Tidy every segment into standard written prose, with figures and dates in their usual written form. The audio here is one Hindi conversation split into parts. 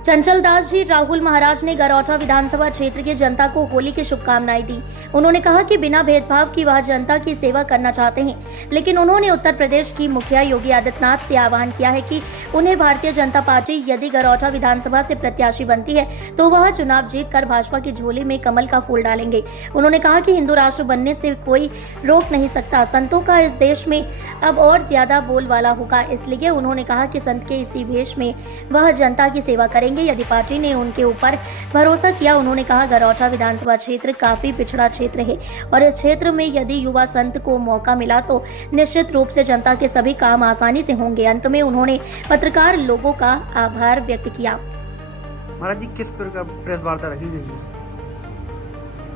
चंचल दास जी राहुल महाराज ने गरौठा विधानसभा क्षेत्र की जनता को होली की शुभकामनाएं दी। उन्होंने कहा कि बिना भेदभाव की वह जनता की सेवा करना चाहते हैं, लेकिन उन्होंने उत्तर प्रदेश की मुखिया योगी आदित्यनाथ से आह्वान किया है कि उन्हें भारतीय जनता पार्टी यदि गरौठा विधानसभा से प्रत्याशी बनती है तो वह चुनाव जीतकर भाजपा की झोली में कमल का फूल डालेंगे। उन्होंने कहा कि हिंदू राष्ट्र बनने से कोई रोक नहीं सकता। संतों का इस देश में अब और ज्यादा बोलबाला होगा, इसलिए उन्होंने कहा कि संत के इसी भेष में वह जनता की सेवा करेंगे यदि पार्टी ने उनके ऊपर भरोसा किया। उन्होंने कहा गरौठा विधानसभा क्षेत्र काफी पिछड़ा क्षेत्र है और इस क्षेत्र में यदि युवा संत को मौका मिला तो निश्चित रूप से जनता के सभी काम आसानी से होंगे। अंत में उन्होंने पत्रकार लोगों का आभार व्यक्त किया। महाराज जी, किस प्रकार प्रेस वार्ता रखी गई है,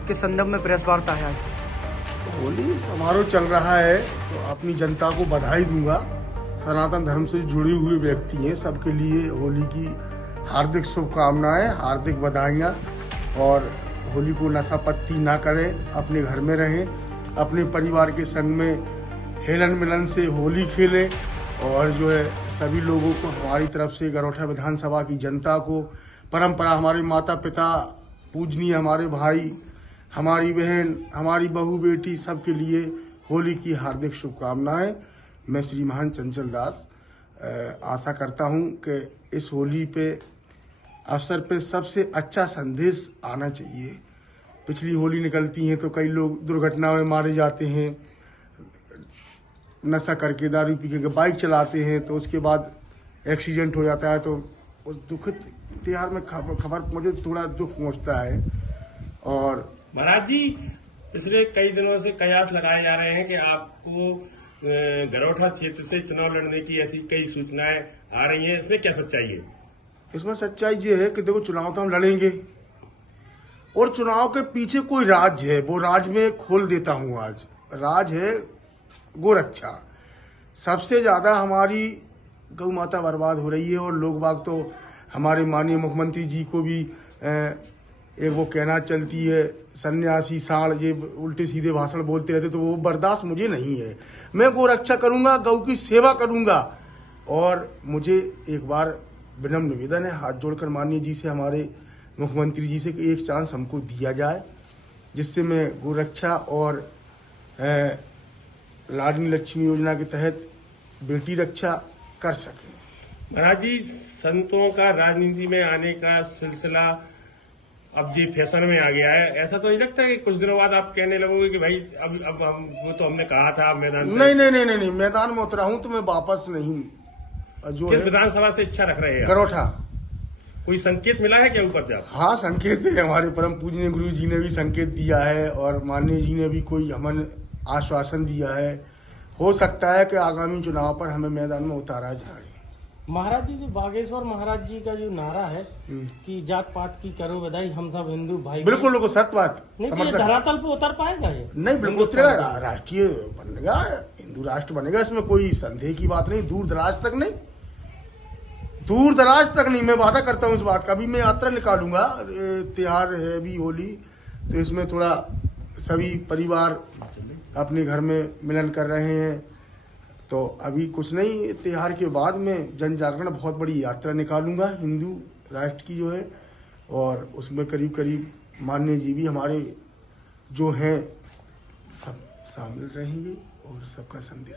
किस संदर्भ में प्रेस वार्ता है आज? होली समारोह चल रहा है तो अपनी जनता को बधाई दूंगा। सनातन धर्म से जुड़े हुए व्यक्ति हैं, सबके लिए होली की हार्दिक शुभकामनाएं, हार्दिक बधाइयाँ। और होली को नशा पत्ती ना करें, अपने घर में रहें, अपने परिवार के संग में हेलन मिलन से होली खेलें। और जो है सभी लोगों को हमारी तरफ से गरौठा विधानसभा की जनता को परंपरा, हमारे माता पिता पूजनीय, हमारे भाई, हमारी बहन, हमारी बहू बेटी, सबके लिए होली की हार्दिक शुभकामनाएं। मैं श्रीमान चंचल दास आशा करता हूं कि इस होली पे अवसर पे सबसे अच्छा संदेश आना चाहिए। पिछली होली निकलती हैं तो कई लोग दुर्घटना में मारे जाते हैं, नशा करके दारू पी के बाइक चलाते हैं तो उसके बाद एक्सीडेंट हो जाता है। तो उस दुखद त्योहार में खबर मुझे थोड़ा दुख पहुंचता है। और महाराज जी, पिछले कई दिनों से कयास लगाए जा रहे हैं कि आपको गरौठा क्षेत्र से चुनाव लड़ने की ऐसी कई सूचनाएं आ रही हैं, इसमें क्या सच्चाई है? इसमें सच्चाई ये है कि देखो, चुनाव तो हम लड़ेंगे और चुनाव के पीछे कोई राज है, वो राज में खोल देता हूं। आज राज है गोरक्षा। सबसे ज्यादा हमारी गौ माता बर्बाद हो रही है और लोग बाग तो हमारे माननीय मुख्यमंत्री जी को भी एक वो कहना चलती है, सन्यासी साढ़, ये उल्टे सीधे भाषण बोलते रहते, तो वो बर्दाश्त मुझे नहीं है। मैं गोरक्षा करूंगा, गौ की सेवा करूंगा। और मुझे एक बार विनम्र निवेदन है हाथ जोड़कर माननीय जी से, हमारे मुख्यमंत्री जी से, कि एक चांस हमको दिया जाए जिससे मैं गोरक्षा और लाडली लक्ष्मी योजना के तहत बेटी रक्षा कर सके। महाराज जी, संतों का राजनीति में आने का सिलसिला अब ये फैशन में आ गया है। ऐसा तो नहीं लगता कि कुछ दिनों बाद आप कहने लगोगे कि भाई अब हम वो तो हमने कहा था मैदान में? नहीं, मैदान में उतरा हूं तो मैं वापस नहीं। जो किस विधानसभा से इच्छा रख रहे हैं? गरौठा। कोई संकेत मिला है क्या ऊपर से? हाँ, संकेत है। हमारे परम पूजनीय गुरु जी ने भी संकेत दिया है और माननीय जी ने भी कोई हमें आश्वासन दिया है। हो सकता है कि आगामी चुनाव पर हमें मैदान में उतारा जाए। महाराज जी, बागेश्वर महाराज जी का जो नारा है कि जात पात की करो विदाई, हम सब हिंदू भाई, बिल्कुल सत्य बात। नहीं तो ये धरातल पे उतर पाएगा ये? नहीं, बिल्कुल राष्ट्रीय बनेगा, हिंदू राष्ट्र बनेगा, इसमें कोई संदेह की बात नहीं। दूर दराज तक नहीं, मैं वादा करता हूँ इस बात का भी। मैं यात्रा निकालूंगा, त्योहार है भी होली, तो इसमें थोड़ा सभी परिवार अपने घर में मिलन कर रहे हैं। तो अभी कुछ नहीं, त्योहार के बाद में जन जागरण बहुत बड़ी यात्रा निकालूंगा हिंदू राष्ट्र की जो है, और उसमें करीब माननीय जी भी हमारे जो हैं सब शामिल रहेंगे और सबका संदेश